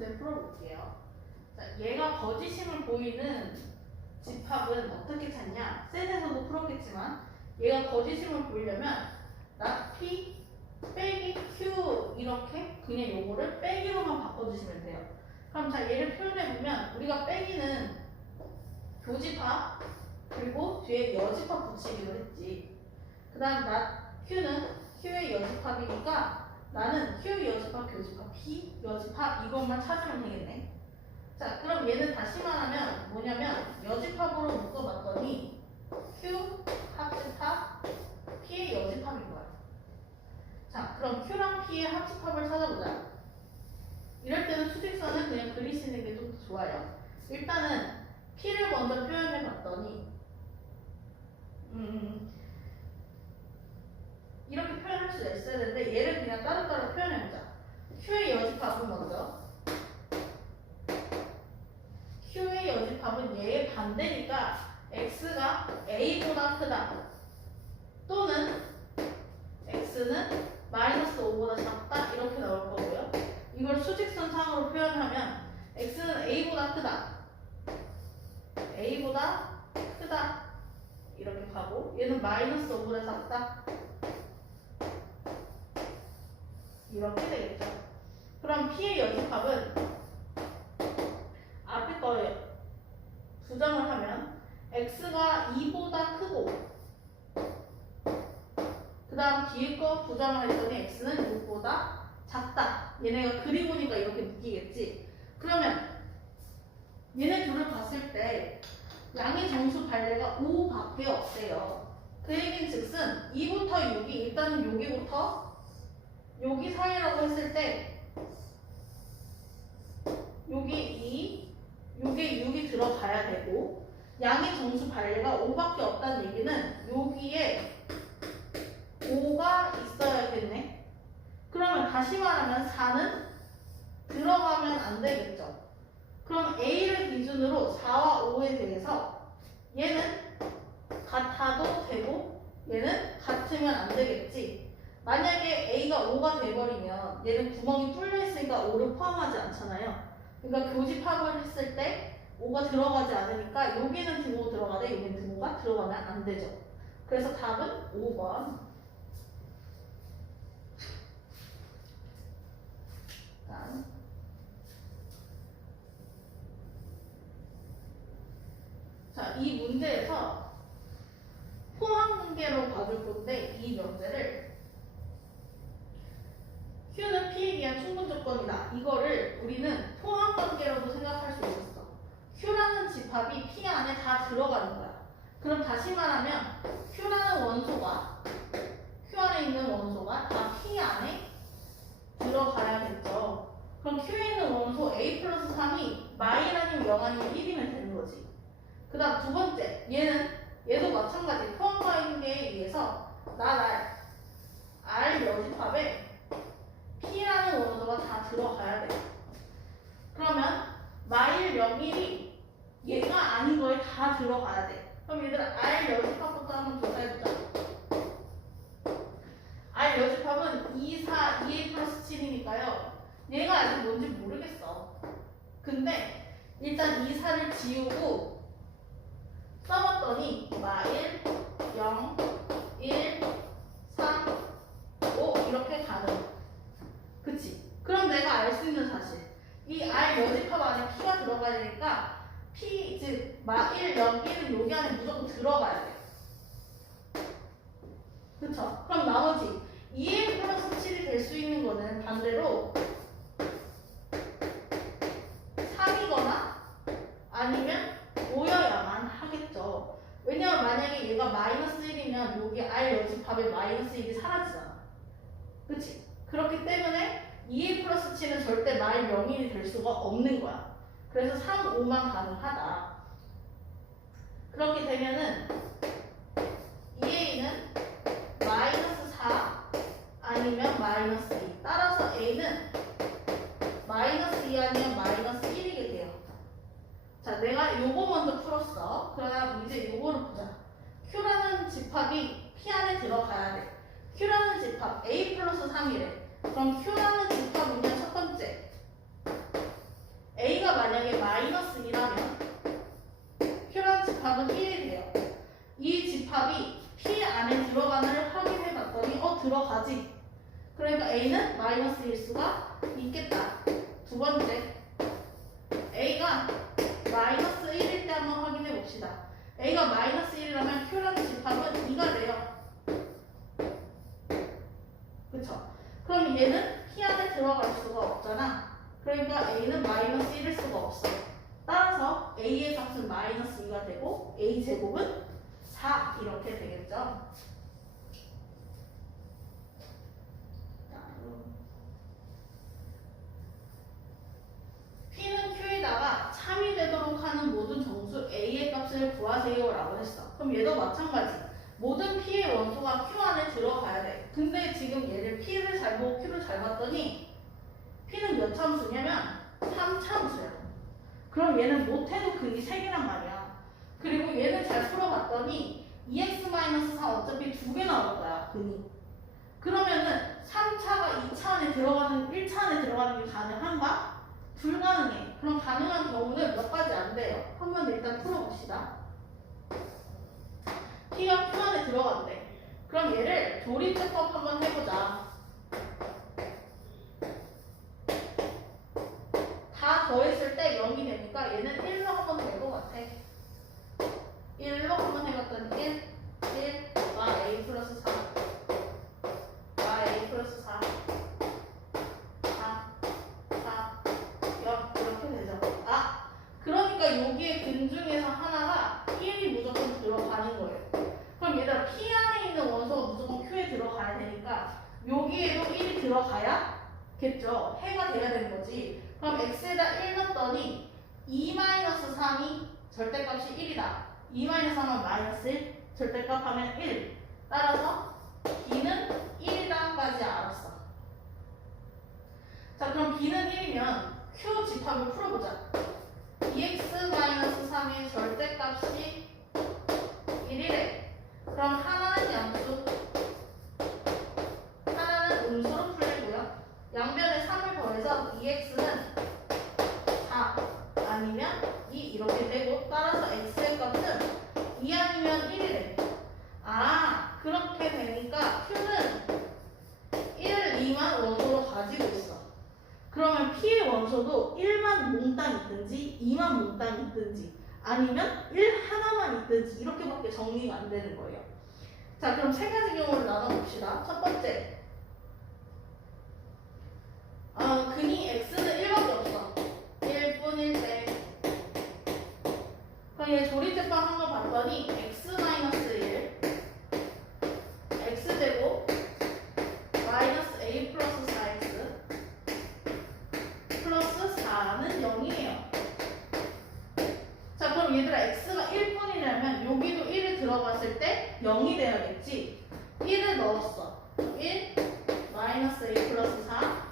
문제 풀어볼게요. 자, 얘가 거짓임을 보이는 집합은 어떻게 찾냐? 셋에서도 풀었겠지만 얘가 거짓임을 보이려면 not P 빼기 Q 이렇게 그냥 요거를 빼기로만 바꿔주시면 돼요. 그럼 자 얘를 표현해보면 우리가 빼기는 교집합 그리고 뒤에 여집합 붙이기로 했지. 그 다음 not Q는 Q의 여집합이니까 나는 Q 여집합, 교집합, P 여집합 이것만 찾으면 되겠네. 자, 그럼 얘는 다시 말하면 뭐냐면 여집합으로 묶어봤더니 Q 합집합, P의 여집합인 거야. 자, 그럼 Q랑 P의 합집합을 찾아보자. 이럴 때는 수직선을 그냥 그리시는 게 좀 더 좋아요. 일단은 P를 먼저 표현해봤더니 이렇게 표현할 수가 있어야 되는데 얘를 그냥 따로따로 표현해보자. Q의 여집합은 먼저 Q의 여집합은 얘의 반대니까 X가 A보다 크다 또는 X는 마이너스 5보다 작다 이렇게 나올 거고요. 이걸 수직선 상으로 표현하면 X는 A보다 크다 A보다 크다 이렇게 가고 얘는 마이너스 5보다 작다 이렇게 되겠죠. 그럼 P의 여집합은 앞에 거에 부정을 하면 X가 2보다 크고 그 다음 뒤에 거 부정을 했더니 X는 6보다 작다. 얘네가 그리고니까 이렇게 느끼겠지. 그러면 얘네 둘을 봤을 때 양의 정수 발레가 5밖에 없대요. 그 얘기는 즉슨 2부터 6이 일단은 여기부터 여기 사이라고 했을 때 여기 2, 여기 6이 들어가야 되고 양의 정수 발레가 5밖에 없다는 얘기는 여기에 5가 있어야겠네. 그러면 다시 말하면 4는 들어가면 안 되겠죠. 그럼 A를 기준으로 4와 5에 대해서 얘는 같아도 되고 얘는 같으면 안 되겠지. 만약에 A가 5가 돼버리면 얘는 구멍이 뚫려 있으니까 5를 포함하지 않잖아요. 그러니까 교집합을 했을 때 5가 들어가지 않으니까 여기는 등호 들어가되 여기는 등호가 들어가면 안 되죠. 그래서 답은 5번. 자, 이 문제에서 포함관계로 봐줄 건데 이 문제를 Q는 P에 비한 충분 조건이다. 이거를 우리는 포함관계로도 생각할 수 있었어. Q라는 집합이 P 안에 다 들어가는 거야. 그럼 다시 말하면 Q라는 원소가 Q 안에 있는 원소가 다 P 안에 들어가야겠죠. 그럼 Q에 있는 원소 A 플러스 3이 마일 아니면 0 아니면 1이면 되는 거지. 그 다음 두 번째, 얘도 마찬가지 포함관계에 의해서 R 여집합에 P라는 원소가 다 들어가야 돼. 그러면 마일 0일이 얘가 아닌 거에 다 들어가야 돼. 그럼 얘들아 R 여집합부터 한번 조사해보자. R 여집합은 2, 4, 2A 플러스 7이니까요. 얘가 아직 뭔지 모르겠어. 근데 일단 2, 4를 지우고 써봤더니 마일, 0, 1, 3, 5 이렇게 가는. 그치? 그럼 내가 알 수 있는 사실 이 R 여집합 안에 P가 들어가야 되니까 P, 즉 마일, 0, 1은 여기 안에 무조건 들어가야 돼. 그쵸? 그럼 나머지 2A 플러스 7이 될 수 있는 거는 반대로 3이거나 아니면 5여야만 하겠죠. 왜냐면 만약에 얘가 마이너스 1이면 여기 R 여집합에 마이너스 1이 사라지잖아. 그치? 그렇기 때문에 2A 플러스 7은 절대 마일 0일이 될 수가 없는 거야. 그래서 3, 5만 가능하다. 그렇게 되면은 2A는 마이너스 4 아니면 마이너스 2. 따라서 A는 마이너스 2 아니면 마이너스 1이게 돼요. 자, 내가 요거 먼저 풀었어. 그러면 이제 요거를 보자. Q라는 집합이 P 안에 들어가야 돼. Q라는 집합 A 플러스 3이래. 그럼 Q라는 집합은요, 첫 번째 들어가지. 그러니까 a는 마이너스일 수가 있겠다. 두 번째, a가 마이너스 1일 때 한번 확인해 봅시다. a가 마이너스 1이라면 q라는 집합은 2가 돼요. 그쵸? 그럼 얘는 p 안에 들어갈 수가 없잖아. 그러니까 a는 마이너스 1일 수가 없어. 따라서 a의 값은 마이너스 2가 되고 a 제곱은 4 이렇게 되겠죠. P는 Q에다가 참이 되도록 하는 모든 정수 A의 값을 구하세요 라고 했어. 그럼 얘도 마찬가지. 모든 P의 원소가 Q 안에 들어가야 돼. 근데 지금 얘를 P를 잘 보고 Q를 잘 봤더니 P는 몇 참수냐면 3참수야. 그럼 얘는 못해도 근이 3개란 말이야. 그리고 얘는 잘 풀어봤더니 2x-4 어차피 2개 나올 거야, 근이. 그러면은 3차가 2차 안에 들어가는, 1차 안에 들어가는 게 가능한가? 불가능해. 그럼 가능한 경우는 몇 가지 안 돼요. 한번 일단 풀어봅시다. P가 Q 안에 들어간대. 그럼 얘를 조립제법 한번 해보자. 다 더했을 때 0이 되니까 얘는 1로 한번 될 것 같아. 1로 한번 해봤더니 1, a 플러스 4, a 플러스 4, 4, 4, 0 이렇게 되죠. 아, 그러니까 여기에 근 중에서 하나가 1이 무조건 들어가는 거예요. 그럼 얘들아 P 안에 있는 원소가 무조건 Q에 들어가야 되니까 여기에도 1이 들어가야겠죠. 해가 돼야 되는 거지. 그럼 x에다 1 넣었더니 2-3이 절대값이 1이다. 2-3은 마이너스 1, 절대값 하면 1. 따라서 b는 1이다까지 알았어. 자, 그럼 b는 1이면 q 집합을 풀어보자. 2x-3의 절대값이 1이래. 그럼 하나는 양수, 하나는 음수로 풀리고요. 양변에 3을 더해서 2x는 4 아니면 2 이렇게 되고, 따라서 x의 값은 2 아니면 1이래. 아, 그렇게 되니까 q는 1, 2만 원소로 가지고 있어. 그러면 p의 원소도 1만 몽땅 있든지 2만 몽땅 있든지 아니면 1 하나만 있든지 이렇게밖에 정리가 안 되는 거예요. 자, 그럼 세 가지 경우를 나눠봅시다. 첫 번째, 근이 x는 1밖에 없어. 1뿐일 때. 그럼 얘 조립제법 한 거 봤더니 x-1 x제곱 마이너스 a 플러스 4x 플러스 4는 0이에요. 자, 그럼 얘들아 x가 1뿐이라면 여기도 1이 들어갔을 때 0이 돼야겠지. 1을 넣었어. 1 마이너스 a 플러스 4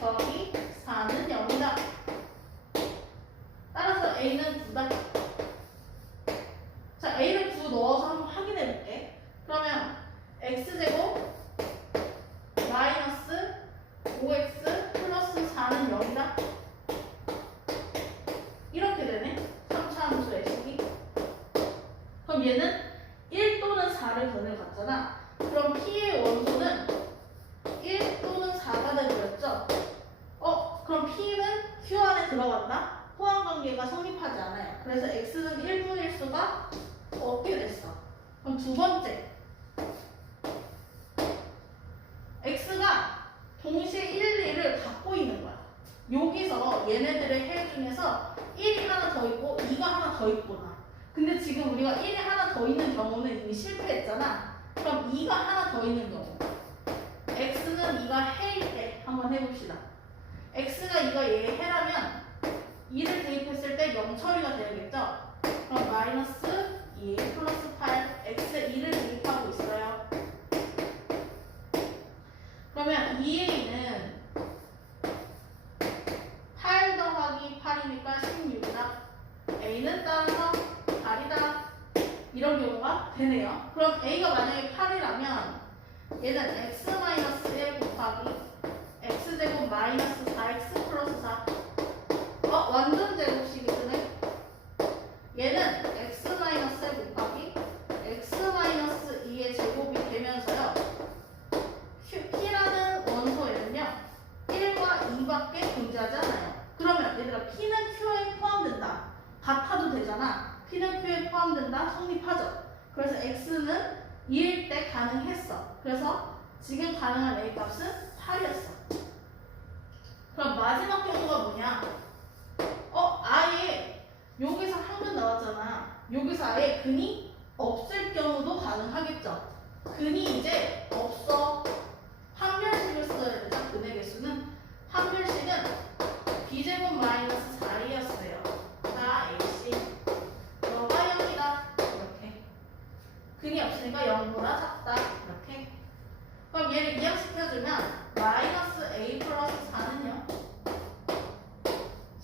더하기 4는 0이다. 따라서 a는 9다. 자, a를 9 넣어서 한번 확인해 볼게. 그러면 x제곱 마이너스 5x 플러스 4는 0이다. 이렇게 되네. 3차 함수의 식이. 그럼 얘는 1 또는 4를 변을 갖잖아. 그럼 p의 원소는 1 또는 4가 되버렸죠. 그럼 p는 q 안에 들어간다? 호환관계가 성립하지 않아요. 그래서 x는 1분일 수가 없게 됐어. 그럼 두 번째, x가 동시에 1, 2를 갖고 있는 거야. 여기서 얘네들의 해 중에서 1이 하나 더 있고 2가 하나 더 있구나. 근데 지금 우리가 1이 하나 더 있는 경우는 이미 실패했잖아. 그럼 2가 하나 더 있는 경우, x는 2가 해일 때 한번 해봅시다. x가 2가 얘의 해라면 2를 대입했을 때 0 처리가 되겠죠. 그럼 마이너스 2 플러스 8 x에 2를 대입하고 있어요. 그러면 2a는 8 더하기 8이니까 16이다. a는 따라서 8이다. 이런 경우가 되네요. 그럼 a가 만약에 8이라면 얘는 x-1 곱하기 x제곱 마이너스 4x 플러스 4. 완전 제곱식이 되네. 얘는 x-1 곱하기 x-2의 제곱이 되면서요. 때 가능했어. 그래서 지금 가능한 A 값은 8이었어. 그럼 마지막 경우가 뭐냐? 아예 여기서 한 번 나왔잖아. 여기서 아예 근이 없을 경우도 가능하겠죠. 근이 이제 없어. 판별식을 써야 되죠. 근의 개수는 판별식은 b제곱 마이너스 4이었어요. 4ac 너가 0이다. 이렇게. 근이 없으니까 0보다 작다. 이렇게. 그럼 얘를 이항시켜주면 마이너스 a 플러스 4는요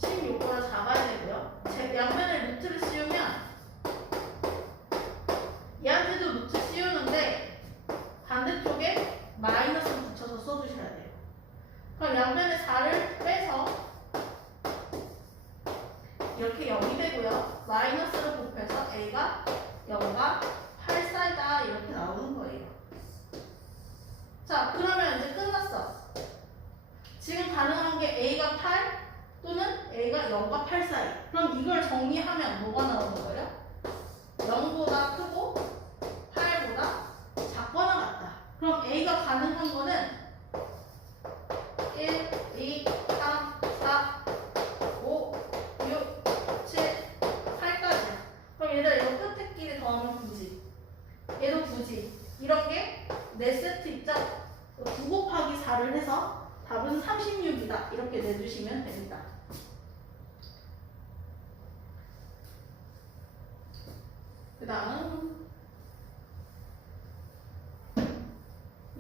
16보다 작아야 되고요. 양면에 루트를 씌우면 얘한테도 루트 씌우는데 반대쪽에 마이너스 붙여서 써주셔야 돼요. 그럼 양면에 4를 빼서 이렇게 0이 되고요. 마이너스를 곱해서 a가 0과 8 사이다 이렇게 나오는 거예요. 자, 그러면 이제 끝났어. 지금 가능한 게 a가 8 또는 a가 0과 8 사이. 그럼 이걸 정리하면 뭐가 나오는 거예요? 0보다 크고 8보다 작거나 같다. 그럼 a가 가능한 거는 1, 2, 3, 4, 5, 6, 7, 8까지야. 그럼 얘들아 이거 끝에 끼리 더하면 9지. 얘도 9지. 이런 게 4세트 있죠? 9 곱하기 4를 해서 답은 36이다. 이렇게 내주시면 됩니다. 그 다음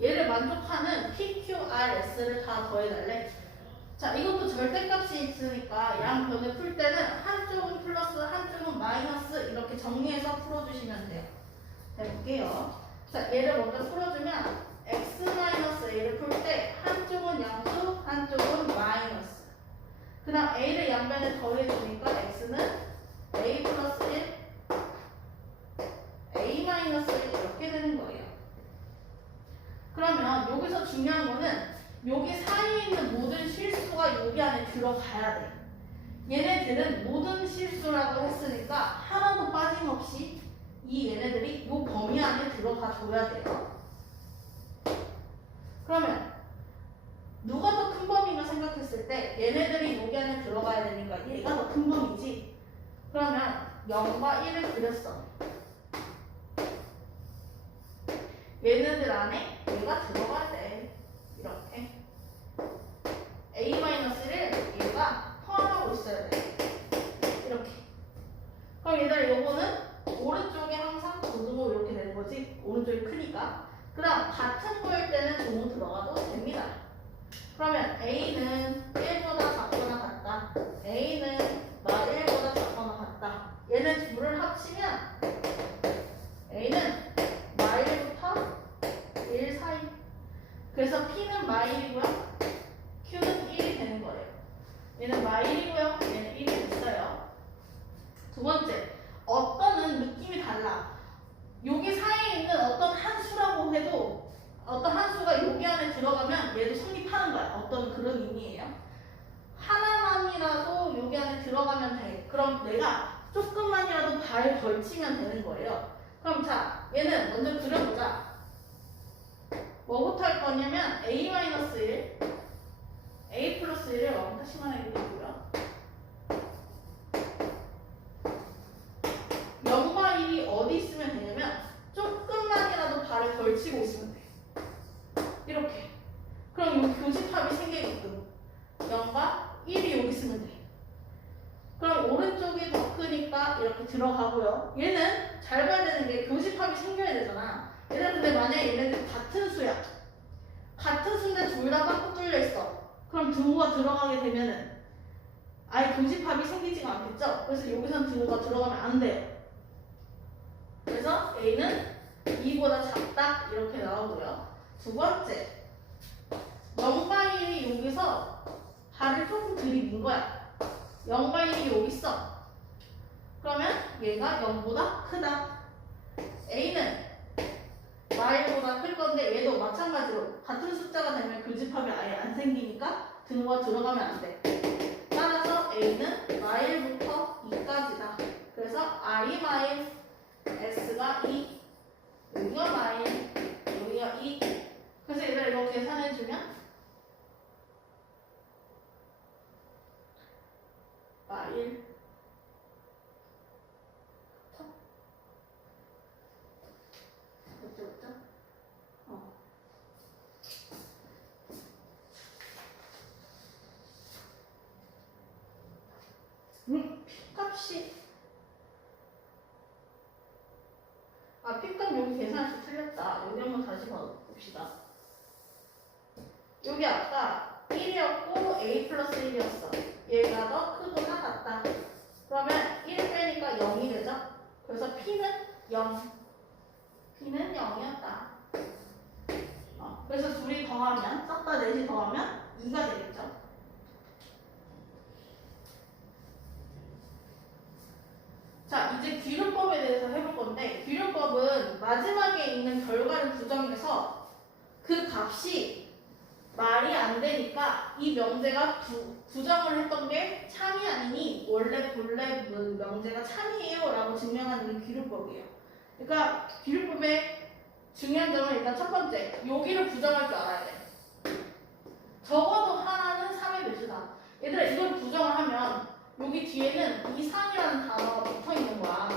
얘를 만족하는 PQRS를 다 더해달래. 자, 이것도 절대값이 있으니까 양변을 풀 때는 한쪽은 플러스 한쪽은 마이너스 이렇게 정리해서 풀어주시면 돼요. 해볼게요. 자, 얘를 먼저 풀어주면 x-a를 풀 때 한쪽은 양수 한쪽은 마이너스. 그 다음 a를 양변에 더해주니까 x는 a 플러스 1 a 마이너스 1 이렇게 되는 거예요. 그러면 여기서 중요한 거는 여기 사이에 있는 모든 실수가 여기 안에 들어가야 돼. 얘네들은 모든 실수라고 했으니까 하나도 빠짐없이 이 얘네들이 이 범위 안에 들어가 줘야 돼요. 그러면 누가 더 큰 범위인가 생각했을 때 얘네들이 여기 안에 들어가야 되니까 얘가 더 큰 범위지. 그러면 0과 1을 그렸어. 얘네들 안에 얘가 들어가야 돼. 이렇게 a-1을 얘가 포함하고 있어야 돼. 이렇게. 그럼 얘들아 요거는 오른쪽에 항상 고등호 이렇게 되는 거지. 오른쪽이 크니까. 그 다음 같은 거일 때는 동호 들어가도 됩니다. 그러면 a는 1보다 작거나 같다. a는 1보다 작거나 같다. 얘네 둘을 합치면 a는 1부터 1 사이. 그래서 p는 1이고요. q는 1이 되는 거예요. 얘는 1이고요. 얘는 1이 됐어요. 두 번째, 어떤은 느낌이 달라. 여기 사이에 있는 어떤 한 수라고 해도 어떤 한 수가 여기 안에 들어가면 얘도 성립하는 거야. 어떤 그런 의미예요. 하나만이라도 여기 안에 들어가면 돼. 그럼 내가 조금만이라도 발을 걸치면 되는 거예요. 그럼 자, 얘는 먼저 그려보자. 뭐부터 할 거냐면 a-1, a 플러스 1을 왕따 심한하게 되고요. 0과 1이 어디 있으면 되냐면 조금만이라도 발을 걸치고 있으면 돼. 이렇게. 그럼 여기 교집합이 생기게끔 0과 1이 여기 있으면 돼. 그럼 오른쪽이 더 크니까 이렇게 들어가고요. 얘는 잘 봐야 되는 게 교집합이 생겨야 되잖아. 얘들 근데 만약에 얘네들 같은 수야. 같은 수인데 둘 다 꽉 뚫려 있어. 그럼 등호가 들어가게 되면은 아예 교집합이 생기지가 않겠죠? 그래서 여기선 등호가 들어가면 안 돼요. 그래서 A는 2보다 작다 이렇게 나오고요. 두 번째, 0과 1이 여기서 발을 조금 들이민 거야. 0과 1이 여기 있어. 그러면 얘가 0보다 크다. A는 1보다 클 건데 얘도 마찬가지로 같은 숫자가 되면 교집합이 아예 안 생기니까 등호가 들어가면 안 돼. 따라서 A는 1부터 2까지다. 그래서 I 마일 S가 2, 여기가 마일, P값이 P값 여기 계산식 틀렸다. 여기 한번 다시 봅시다. 여기 아까 1이었고 A 플러스 1이었어. 얘가 더 크거나 같다. 그러면 1 빼니까 0이 되죠? 그래서 P는 0. P는 0이었다. 그래서 둘이 더하면, 싹 다 넷이 더하면 2가 되겠죠? 자, 이제 귀름법에 대해서 해볼 건데, 귀름법은 마지막에 있는 결과를 부정해서 그 값이 말이 안 되니까 이 명제가 부정을 했던 게 참이 아니니 원래 본래 명제가 참이에요 라고 증명하는 게 귀름법이에요. 그러니까 귀름법의 중요한 점은 일단 첫 번째, 여기를 부정할 줄 알아야 돼. 적어도 하나는 3의 배수다. 얘들아, 이걸 부정을 하면 여기 뒤에는 이상이라는 단어가 붙어 있는 거야.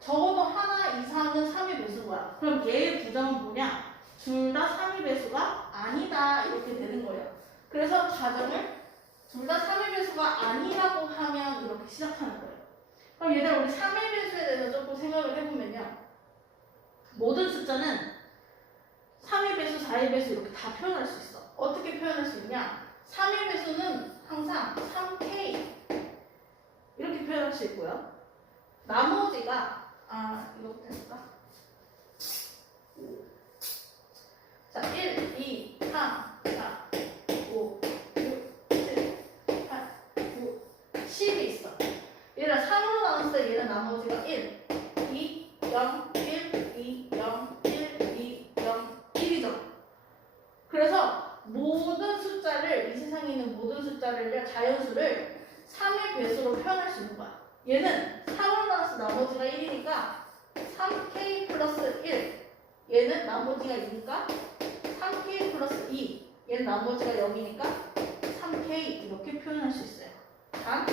적어도 하나 이상은 3의 배수인 거야. 그럼 얘의 부정은 뭐냐? 둘 다 3의 배수가 아니다. 이렇게 되는 거예요. 그래서 가정을 둘 다 3의 배수가 아니라고 하면 이렇게 시작하는 거예요. 그럼 얘들아, 우리 3의 배수에 대해서 조금 생각을 해보면요. 모든 숫자는 3의 배수, 4의 배수 이렇게 다 표현할 수 있어. 어떻게 표현할 수 있냐? 3의 배수는 항상 3K 이렇게 표현할 수 있고요. 나머지가 이거부터 해볼까? 자, 1, 2, 3, 4, 5, 6, 7, 8, 9, 10이 있어. 얘를 3으로 나눴을 때 얘는 나머지가 1, 2, 0, 1, 2, 0, 1, 2, 0, 1이죠. 그래서 모든 숫자를, 이 세상에 있는 모든 숫자를, 자연수를 3의 배수로 표현할 수 있는 거야. 얘는 3으로 나눠서 나머지가 1이니까 3K 플러스 1. 얘는 나머지가 2니까 3K 플러스 2. 얘는 나머지가 0이니까 3K 이렇게 표현할 수 있어요. 단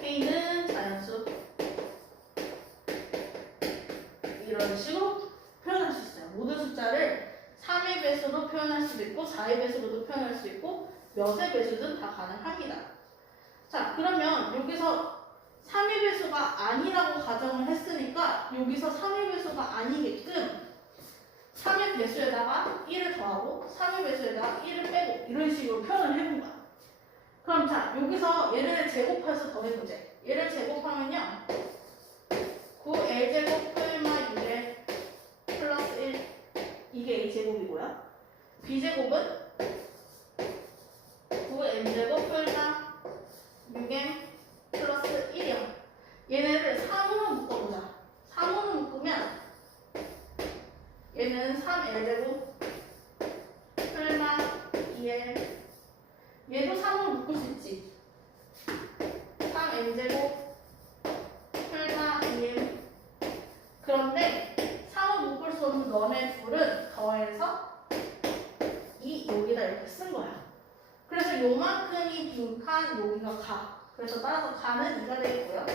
K는 자연수. 이런 식으로 표현할 수 있어요. 모든 숫자를 3의 배수로 표현할 수도 있고 4의 배수로도 표현할 수 있고 몇의 배수든 다 가능합니다. 자, 그러면 여기서 3의 배수가 아니라고 가정을 했으니까 여기서 3의 배수가 아니게끔 3의 배수에다가 1을 더하고 3의 배수에다가 1을 빼고 이런 식으로 표현을 해본 거야. 그럼 자, 여기서 얘를 제곱해서 더해보자. 얘를 제곱하면요. 9L제곱 플마 6L 플러스 1 이게 A제곱이고요. B제곱은 9M제곱 플마 6M 플러스 1이요. 얘네를 3으로 묶어보자. 3으로 묶으면 얘는 3L제곱 플마 2L 얘도 3으로 묶을 수 있지. 3M제곱 플마 2M 그런데 3을 묶을 수 없는 너네 둘은 더해서 여기다 이렇게 쓴 거야. 그래서 요만큼이 빈칸 여기가 가. 그래서 따라서 가는 2가 되겠고요.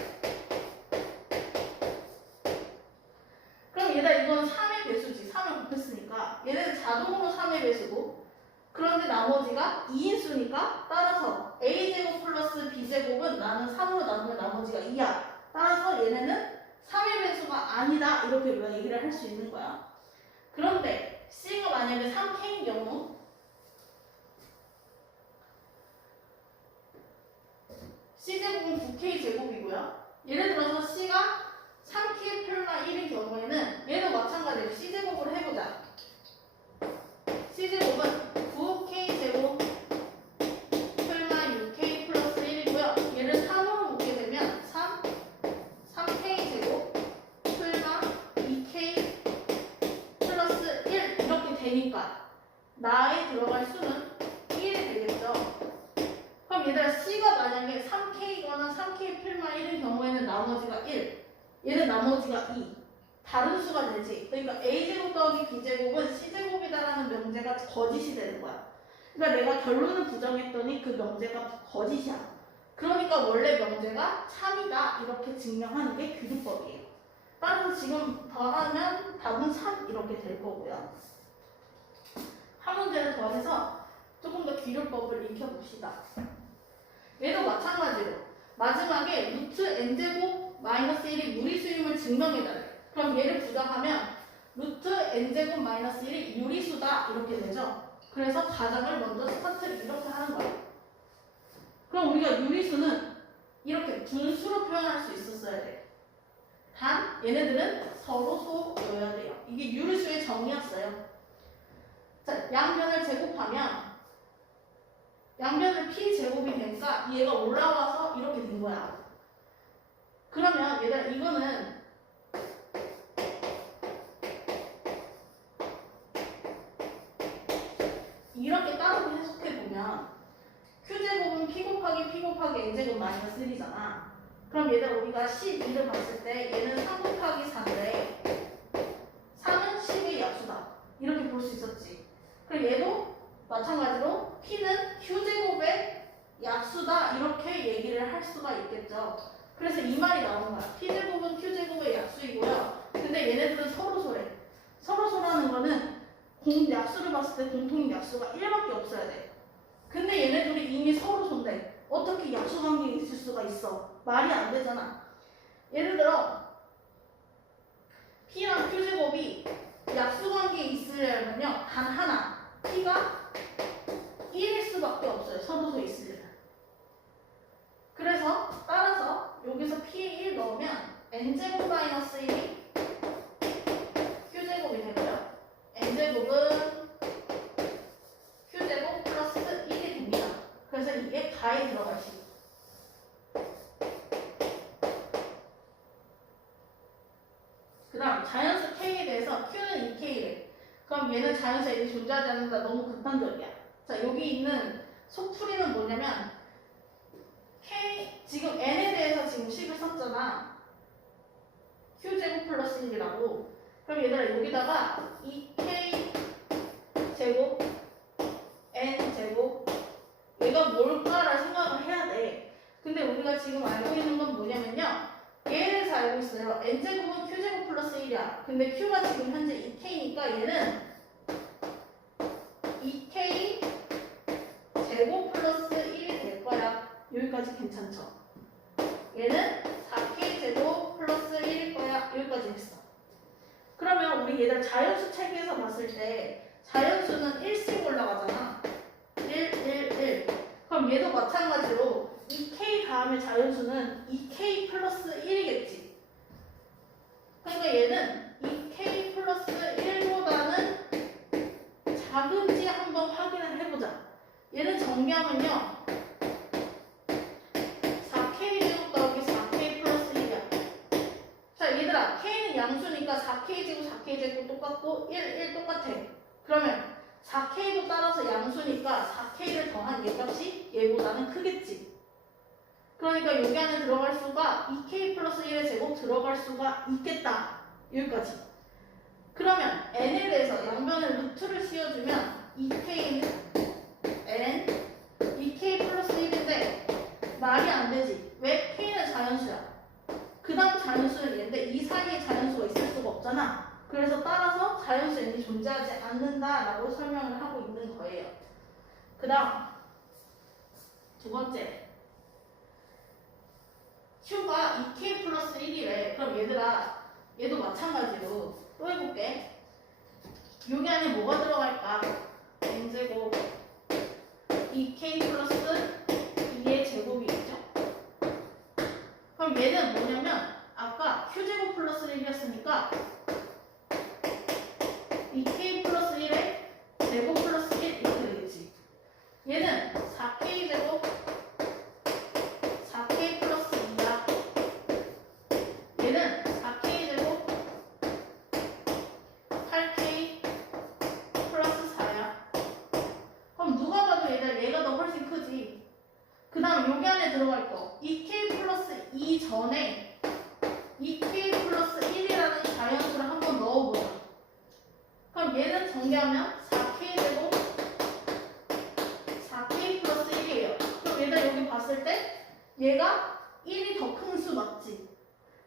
그럼 얘들아 이건 3의 배수지. 3을 곱했으니까 얘는 자동으로 3의 배수고 그런데 나머지가 2인수니까 따라서 A제곱 플러스 B제곱은 나는 3으로 나누면 나머지가 2야. 따라서 얘네는 3의 배수가 아니다. 이렇게 우리가 얘기를 할 수 있는 거야. 그런데 C가 만약에 3K인 경우 C제곱은 9K제곱이고요. 예를 들어서 C가 3K 플마 1인 경우에는 얘도 마찬가지로 C제곱을 해보자. C제곱은 9K제곱 플마 6K 플러스 1이고요. 얘를 3으로 묶게 되면 3K제곱 플마 2K 플러스 1 이렇게 되니까 나에 들어갈 수는 1이 되겠죠. 그럼 얘들아 C가 만약에 3K거나 3K 필마 1인 경우에는 나머지가 1 얘는 나머지가 2 다른 수가 되지. 그러니까 A제곱 더하기 B제곱은 C제곱이다라는 명제가 거짓이 되는 거야. 그러니까 내가 결론을 부정했더니 그 명제가 거짓이야. 그러니까 원래 명제가 참이다 이렇게 증명하는 게 귀름법이에요. 따라서 지금 더하면 답은 3 이렇게 될 거고요. 한 문제를 더해서 조금 더 귀름법을 익혀봅시다. 얘도 마찬가지로 마지막에 루트 n제곱 마이너스 1이 무리수임을 증명해달래. 그럼 얘를 부정하면 루트 n제곱 마이너스 1이 유리수다 이렇게 되죠. 그래서 가정을 먼저 스타트를 이렇게 하는 거야. 그럼 우리가 유리수는 이렇게 분수로 표현할 수 있었어야 돼. 단 얘네들은 서로 소여야 돼요. 이게 유리수의 정의였어요. 자, 양변을 제곱하면 양변을 p제곱이 되니까 얘가 올라와서 이렇게 된 거야. 그러면 얘들아 이거는 이렇게 따로 해석해보면 q제곱은 p 곱하기 n제곱 마이너스 1이잖아. 그럼 얘들아 우리가 12를 봤을 때 얘는 3 곱하기 4인데 3은 10의 약수다. 이렇게 볼 수 있었지. 그럼 얘도 마찬가지로 p는 q제곱의 약수다. 이렇게 얘기를 할 수가 있겠죠. 그래서 이 말이 나오는 거야. p제곱은 q제곱의 약수이고요. 근데 얘네들은 서로소래. 서로소라는 거는 약수를 봤을 때 공통인 약수가 1밖에 없어야 돼. 근데 얘네들이 이미 서로소인데 어떻게 약수 관계에 있을 수가 있어? 말이 안 되잖아. 예를 들어 p랑 q제곱이 약수 관계에 있으려면요 단 하나 p가 1일 수밖에 없어요. 서로소에 있으려면. 그래서 따라서 여기서 p에 1 넣으면 n제곱 마이너스 1이 q제곱이 되고요. n제곱은 q제곱 플러스 1이 됩니다. 그래서 이게 가에 들어갈 수 있어요. 그 다음 자연수 k에 대해서 q는 2k래. 그럼 얘는 자연수에 이제 존재하지 않는다. 너무 극단적이야. 자, 여기 있는 속풀이는 뭐냐면 k 지금 n에 대해서 지금 식을 썼잖아. q제곱 플러스 1이라고. 그럼 얘들아 여기다가 2k 제곱 n 제곱 얘가 뭘까라 생각을 해야 돼. 근데 우리가 지금 알고 있는 건 뭐냐면요. 얘를 잘 알고 있어요. n제곱은 q제곱 플러스 1이야. 근데 q가 지금 현재 2k니까 얘는 2k 제곱 플러스 1이 될 거야. 여기까지 괜찮죠? 얘는 4k 제곱 플러스 1일 거야. 여기까지 했어. 그러면 우리 얘들 자연수 체계에서 봤을 때 자연수는 1씩 올라가잖아. 1, 1, 1. 그럼 얘도 마찬가지로 2k 다음에 자연수는 2k 플러스 1이겠지. 그러니까 얘는 2k 플러스 1보다는 작은지 한번 확인을 해보자. 얘는 정리하면요. 4k 제곱 더하기 4k 플러스 1이야. 자 얘들아 k는 양수니까 4k 제곱 4k 제곱 똑같고 1, 1 똑같아. 그러면 4k도 따라서 양수니까 4k를 더한 얘값이 얘보다는 크겠지. 그러니까 여기 안에 들어갈 수가 2k 플러스 1의 제곱 들어갈 수가 있겠다. 여기까지. 그러면 n에 대해서 양변에 루트를 씌워주면 2k는 n 2k 플러스 1인데 말이 안 되지. 왜? k는 자연수야. 그 다음 자연수는 얘인데 이 사이에 자연수가 있을 수가 없잖아. 그래서 따라서 자연수 n이 존재하지 않는다라고 설명을 하고 있는 거예요. 그 다음 두 번째 q가 2k 플러스 1이래. 그럼 얘들아 얘도 마찬가지로 또 해볼게. 여기 안에 뭐가 들어갈까? n제곱 2k 플러스 2의 제곱이겠죠? 그럼 얘는 뭐냐면 아까 q제곱 플러스 1이었으니까 2k 플러스 1에 제곱 플러스 1 이렇게 되겠지. 얘는 4k 제곱 4k 플러스 2야. 얘는 4k 제곱 8k 플러스 4야. 그럼 누가 봐도 얘가 더 훨씬 크지. 그 다음 여기 안에 들어갈 거 2k 플러스 2 전에 2k 플러스 1이라는 자연수를 한번 넣어보자. 그럼 얘는 정리하면 4k 제곱 4k 플러스 1이에요. 그럼 얘가 여기 봤을 때 얘가 1이 더 큰 수 맞지?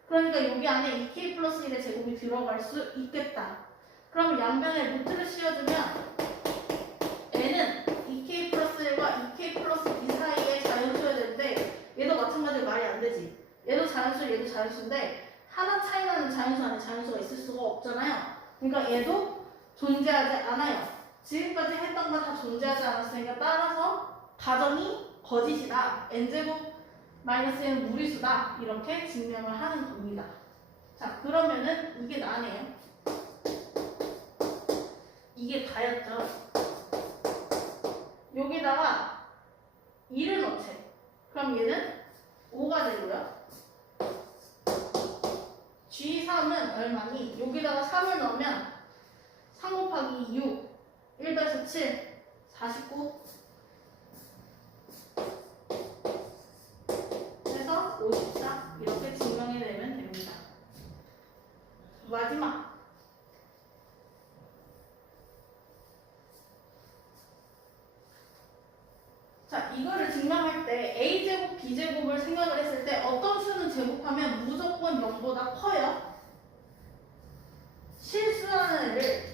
그러니까 여기 안에 2k 플러스 1의 제곱이 들어갈 수 있겠다. 그럼 양변에 루트를 씌워주면 n은 2k 플러스 1과 2k 플러스 2 사이에 자연수여야 되는데 얘도 자연수, 얘도 자연수인데 하나 차이 나는 자연수 안에 자연수가 있을 수가 없잖아요. 그러니까 얘도 존재하지 않아요. 지금까지 했던 거 다 존재하지 않았으니까 따라서 가정이 거짓이다. n제곱 마이너스 는 무리수다. 이렇게 증명을 하는 겁니다. 자, 그러면은 이게 나네요. 이게 다였죠. 여기다가 2를 넣지. 그럼 얘는 5가 되고요. G3은 얼마니? 여기다가 3을 넣으면 3 곱하기 6, 1-7, 49 해서 54 이렇게 증명이 되면 됩니다. 마지막 자, 이거를 증명할 때 A제곱, B제곱을 생각을 했을 때 어떤 수는 제곱하면 무조건 0보다 커요? 실수하는 애를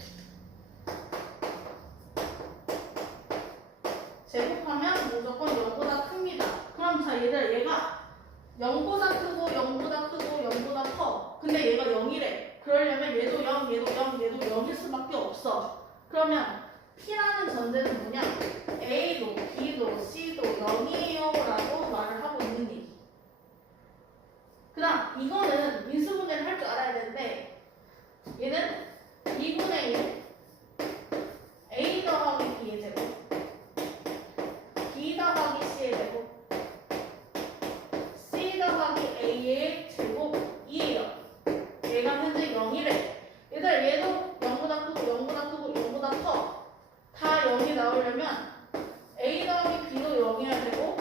제곱하면 무조건 0보다 큽니다. 그럼 자, 얘가 0보다 크고 0보다 크고 0보다 커. 근데 얘가 0이래. 그러려면 얘도 0, 얘도 0, 얘도 0일 수밖에 없어. 그러면 P라는 전제는 뭐냐? A도 B도 C도 0이에요 라고 말을 하고 있는 얘기. 그 다음 이거는 인수분해를 할 줄 알아야 되는데 얘는 2분의 1 A 더하기 B의 제곱 B 더하기 C의 제곱 C 더하기 A의 제곱이에요. 얘가 현재 0이래. 얘들 얘도 0보다 크고 0보다 크고 0보다 커. 다 0이 나오려면 A 더하기 B도 0이어야 되고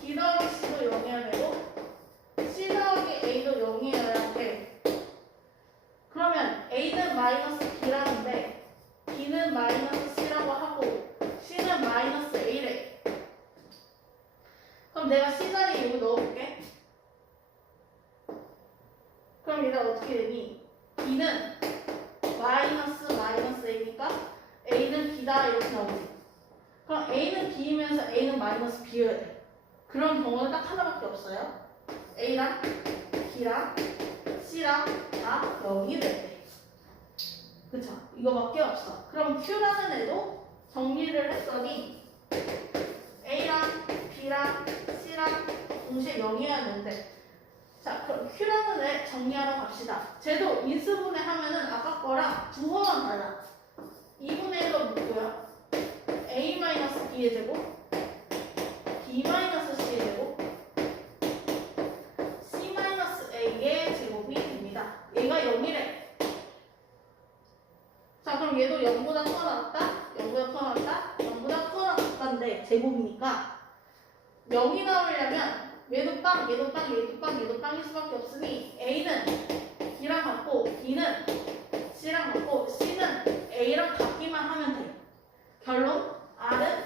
B 더하기 C도 0이어야 되고 C 더하기 A도 0이어야 돼. 그러면 A는 마이너스 B라는데 B는 마이너스 C라고 하고 C는 마이너스 A래. 그럼 내가 C 자리에 이거 넣어볼게. 그럼 얘가 어떻게 되니? B는 마이너스 A니까 A는 B다 이렇게 나오지. 그럼 A는 B이면서 A는 마이너스 B여야 돼. 그런 경우는 딱 하나밖에 없어요. A랑 B랑 C랑 다 0이 될 때. 그쵸? 이거밖에 없어. 그럼 Q라는 애도 정리를 했더니 A랑 B랑 C랑 동시에 0이어야 되는데 자, 그럼 Q라는 애 정리하러 갑시다. 쟤도 인수분해 하면은 아까 거랑 부호만 달라. 2분의 1로 묶고요. A-B의 제곱 B-C의 제곱 C-A의 제곱이 됩니다. 얘가 0이래. 자, 그럼 얘도 0보다 커 나왔다? 0보다 커 나왔다? 0보다 커 나왔다인데 제곱이니까 0이 나오려면 얘도 빵, 얘도 빵, 얘도 빵, 얘도 빵일 수밖에 없으니 A는 B랑 같고 B는 C랑 같고 C는 A랑 같기만 하면 돼. 결론 R은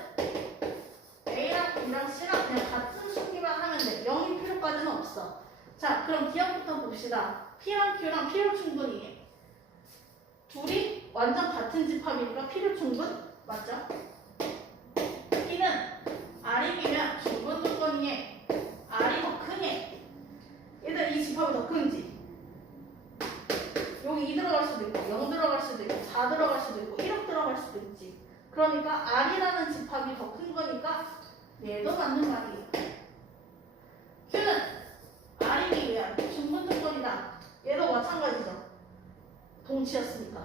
A랑 B랑 C랑 그냥 같은 수기만 하면 돼. 0이 필요까지는 없어. 자, 그럼 기억부터 봅시다. P랑 Q랑 필요 충분이에요. 둘이 완전 같은 집합이니까 필요 충분? 맞죠? P는 R이 비면 충분 조건이에 R이 더 크니 얘들 이 집합이 더 큰지 여기 2 들어갈 수도 있고 0 들어갈 수도 있고 4 들어갈 수도 있고 1억 들어갈 수도 있지. 그러니까 R이라는 집합이 더 큰 거니까 얘도 맞는 말이에요. Q는 R이 비면 충분 조건이다. 얘도 마찬가지죠. 동치였으니까.